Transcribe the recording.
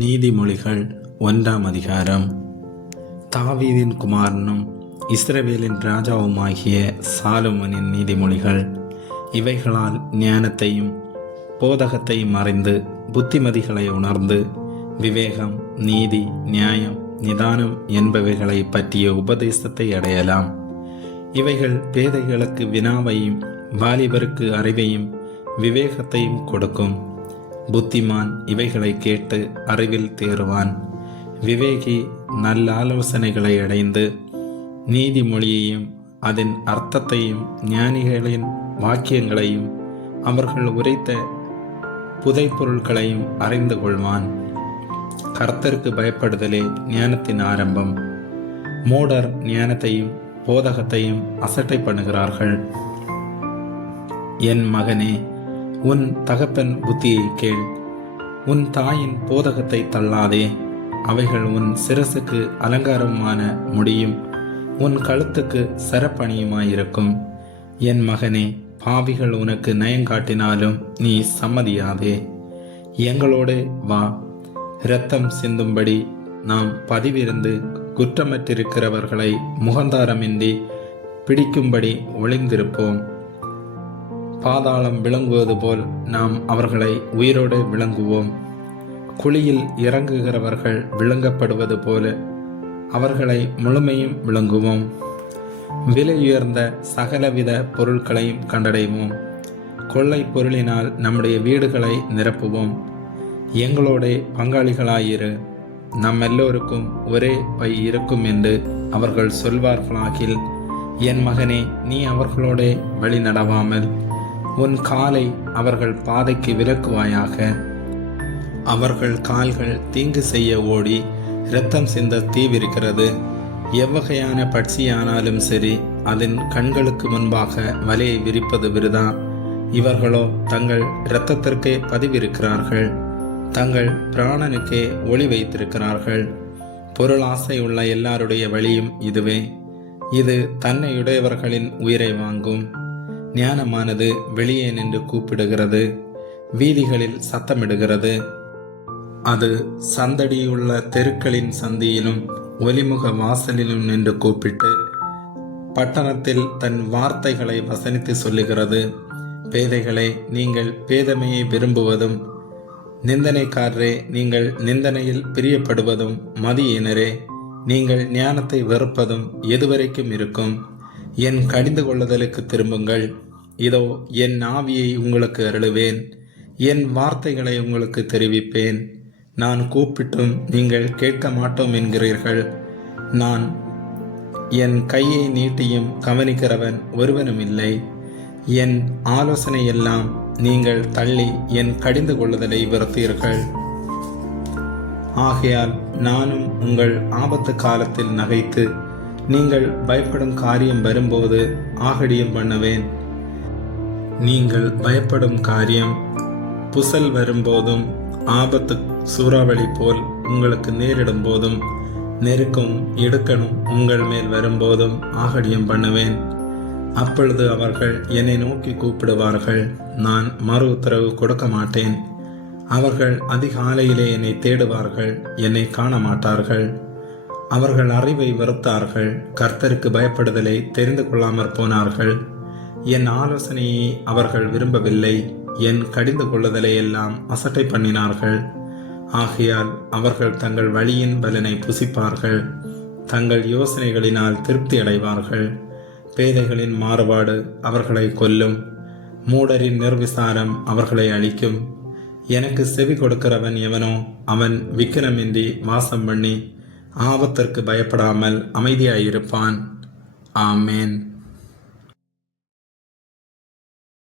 நீதிமொழிகள் 1ஆம் அதிகாரம். தாவீதின் குமாரனும் இஸ்ரவேலின் ராஜாவுமாகிய சாலொமோனின் நீதிமொழிகள். இவைகளால் ஞானத்தையும் போதகத்தையும் அறிந்து புத்திமதிகளை உணர்ந்து விவேகம், நீதி, நியாயம், நிதானம் என்பவைகளை பற்றிய உபதேசத்தை அடையலாம். இவைகள் பேதைகளுக்கு வினாவையும் வாலிபருக்கு அறிவையும் விவேகத்தையும் கொடுக்கும். புத்திமான் இவைகளை கேட்டு அறிவில் தேறுவான். விவேகி நல்ல ஆலோசனைகளை அடைந்து நீதிமொழியையும் அதன் அர்த்தத்தையும் ஞானிகளின் வாக்கியங்களையும் அவர்கள் உரைத்த புதைப்பொருட்களையும் அறிந்து கொள்வான். கர்த்தருக்கு பயப்படுதலே ஞானத்தின் ஆரம்பம். மூடர் ஞானத்தையும் போதகத்தையும் அசட்டை பண்ணுகிறார்கள். என் மகனே, உன் தகப்பன் புத்தியை கேள், உன் தாயின் போதகத்தை தள்ளாதே. அவைகள் உன் சிரசுக்கு அலங்காரமான முடியும், உன் கழுத்துக்கு சரப்பணியுமாயிருக்கும். என் மகனே, பாவிகள் உனக்கு நயங்காட்டினாலும் நீ சம்மதியாதே. எங்களோடு வா, இரத்தம் சிந்தும்படி நாம் பதிவிருந்து குற்றமற்றிருக்கிறவர்களை முகந்தாரமின்றி பிடிக்கும்படி ஒளிந்திருப்போம். பாதாளம் விளங்குவது போல் நாம் அவர்களை உயிரோடு விளங்குவோம். குழியில் இறங்குகிறவர்கள் விளங்கப்படுவது போல அவர்களை முழுமையும் விளங்குவோம். விலையுயர்ந்த சகலவித பொருட்களையும் கண்டடைவோம். கொள்ளை பொருளினால் நம்முடைய வீடுகளை நிரப்புவோம். எங்களோட பங்காளிகளாயிரு, நம் எல்லோருக்கும் ஒரே பை இருக்கும் என்று அவர்கள் சொல்வார்களாகில், என் மகனே, நீ அவர்களோட வழி நடவாமல் உன் காலை அவர்கள் பாதைக்கு விலக்குவாயாக. அவர்கள் கால்கள் தீங்கு செய்ய ஓடி இரத்தம் சிந்த தீவிரிக்கிறது. எவ்வகையான பட்சியானாலும் சரி, அதன் கண்களுக்கு முன்பாக வலையை விரிப்பது விருதா. இவர்களோ தங்கள் இரத்தத்திற்கே பதிவிருக்கிறார்கள், தங்கள் பிராணனுக்கே ஒளி வைத்திருக்கிறார்கள். பொருளாசை உள்ள எல்லாருடைய வழியும் இதுவே. இது தன்னையுடையவர்களின் உயிரை வாங்கும். ஞானமானது வெளியே நின்று கூப்பிடுகிறது, வீதிகளில் சத்தமிடுகிறது. அது சந்தடியுள்ள தெருக்களின் சந்தியிலும் ஒலிமுக வாசலிலும் நின்று கூப்பிட்டு பட்டணத்தில் தன் வார்த்தைகளை வசனித்து சொல்லுகிறது. பேதைகளே, நீங்கள் பேதமையை விரும்புவதும், நிந்தனைக்காரரே, நீங்கள் நிந்தனையில் பிரியப்படுவதும், மதியினரே, நீங்கள் ஞானத்தை வெறுப்பதும் எதுவரைக்கும் இருக்கும்? என் கடிந்து கொள்ளுதலுக்கு திரும்புங்கள். இதோ என் ஆவியை உங்களுக்கு அருளுவேன், என் வார்த்தைகளை உங்களுக்கு தெரிவிப்பேன். நான் கூப்பிட்டும் நீங்கள் கேட்க மாட்டோம் என்கிறீர்கள். நான் என் கையை நீட்டியும் கவனிக்கிறவன் ஒருவனும் இல்லை. என் ஆலோசனையெல்லாம் நீங்கள் தள்ளி என் கடிந்து கொள்ளுதலை வெறுத்தீர்கள். ஆகையால் நானும் உங்கள் ஆபத்து காலத்தில் நகைத்து நீங்கள் பயப்படும் காரியம் வரும்போது ஆகடியம் பண்ணுவேன். நீங்கள் பயப்படும் காரியம் புசல் வரும்போதும் ஆபத்து சூறாவளி போல் உங்களுக்கு நேரிடும் போதும் நெருக்கும் இடுக்கணும் உங்கள் மேல் வரும்போதும் ஆகடியம் பண்ணுவேன். அப்பொழுது அவர்கள் என்னை நோக்கி கூப்பிடுவார்கள், நான் மறு உத்தரவு கொடுக்க மாட்டேன். அவர்கள் அதிகாலையிலே என்னை தேடுவார்கள், என்னை காண மாட்டார்கள். அவர்கள் அறிவை வெறுத்தார்கள், கர்த்தருக்கு பயப்படுதலை தெரிந்து கொள்ளாமற் போனார்கள். என் ஆலோசனையை அவர்கள் விரும்பவில்லை, என் கடிந்து கொள்ளுதலை எல்லாம் அசட்டை பண்ணினார்கள். ஆகையால் அவர்கள் தங்கள் வழியின் பலனை புசிப்பார்கள், தங்கள் யோசனைகளினால் திருப்தி அடைவார்கள். பேதைகளின் மாறுபாடு அவர்களை கொல்லும், மூடரின் நிர்விசாரம் அவர்களை அழிக்கும். எனக்கு செவி கொடுக்கிறவன் எவனோ அவன் விக்கிரமின்றி வாசம் பண்ணி ஆபத்திற்கு பயப்படாமல் அமைதியாயிருப்பான். ஆமேன்.